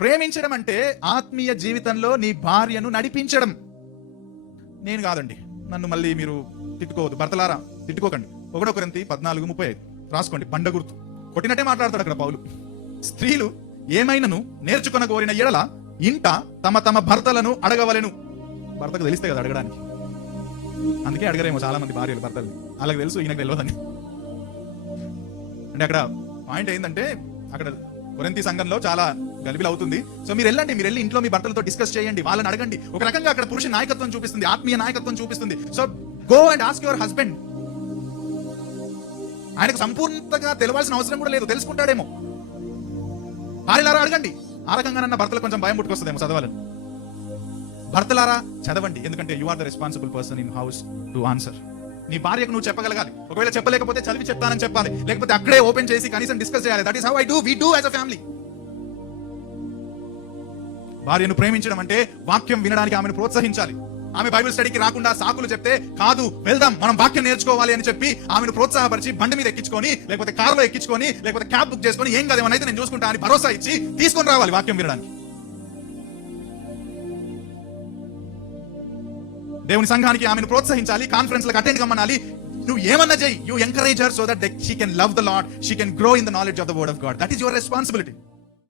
ప్రేమించడం అంటే ఆత్మీయ జీవితంలో నీ భార్యను నడిపించడం. నేను కాదండి, నన్ను మళ్ళీ మీరు తిట్టుకోవద్దు, భర్తలారా తిట్టుకోకండి. 1 కొరింథీ 14:35 రాసుకోండి, బండ గుర్తు కొట్టినట్టే మాట్లాడతాడు అక్కడ పౌలు. స్త్రీలు ఏమైనను నేర్చుకున్న కోరిన ఎడల ఇంట తమ తమ భర్తలను అడగవలెను. భర్తకు తెలిస్తే కదా అడగడానికి, అందుకే అడగరేమో చాలా మంది భార్యలు భర్తలు. అలాగే తెలుసు, ఈయనకు తెలియదని. అంటే అక్కడ పాయింట్ ఏంటంటే, అక్కడ కొరింథీ సంఘంలో చాలా గలిబిలి అవుతుంది. సో మీరు వెళ్ళి ఇంట్లో మీ భర్తలతో డిస్కస్ చేయండి, వాళ్ళని అడగండి. ఒక రకంగా అక్కడ పురుష నాయకత్వం చూపిస్తుంది, ఆత్మీయ నాయకత్వం చూపిస్తుంది. So go and ask your husband. ఆయనకు సంపూర్ణంగా తెలవాల్సిన అవసరం కూడా లేదు, తెలుసుకుంటాడేమో. భార్యలారా అడగండి. ఆ రకంగా భర్తలు కొంచెం భయం పుట్టుకొస్తుందేమో చదవాలని. భర్తలారా చదవండి, ఎందుకంటే you are the responsible person in house to answer. నీ భార్యకు నువ్వు చెప్పగలగాలి. ఒకవేళ చెప్పలేకపోతే చదివి చెప్తానని చెప్పాలి, లేకపోతే అక్కడే ఓపెన్ చేసి కనీసం డిస్కస్ చేయాలి. That is how we do as a family. భార్యను ప్రేమించడం అంటే వాక్యం వినడానికి ఆమెను ప్రోత్సహించాలి. ఆమె బైబిల్ స్టడీకి రాకుండా సాకులు చెప్తే కాదు, వెళ్దాం మనం వాక్యం నేర్చుకోవాలి అని చెప్పి ఆమెను ప్రోత్సాహపరిచి బండి మీద ఎక్కించుకొని, లేకపోతే కారులో ఎక్కించుకొని, లేకపోతే క్యాబ్ బుక్ చేసుకొని, ఏం కాదు ఏమైనా నేను చూసుకుంటా అని భరోసా ఇచ్చి తీసుకొని రావాలి వాక్యం వినడానికి. దేవుని సంఘానికి ఆమెను ప్రోత్సహించాలి, కాన్ఫరెన్స్లకు అటెండ్ కమ్మనాలి. నువ్వు ఏమన్నా చేయి, you encourage her so that she can love the lord, she can grow in the knowledge of the word of God. That is your responsibility.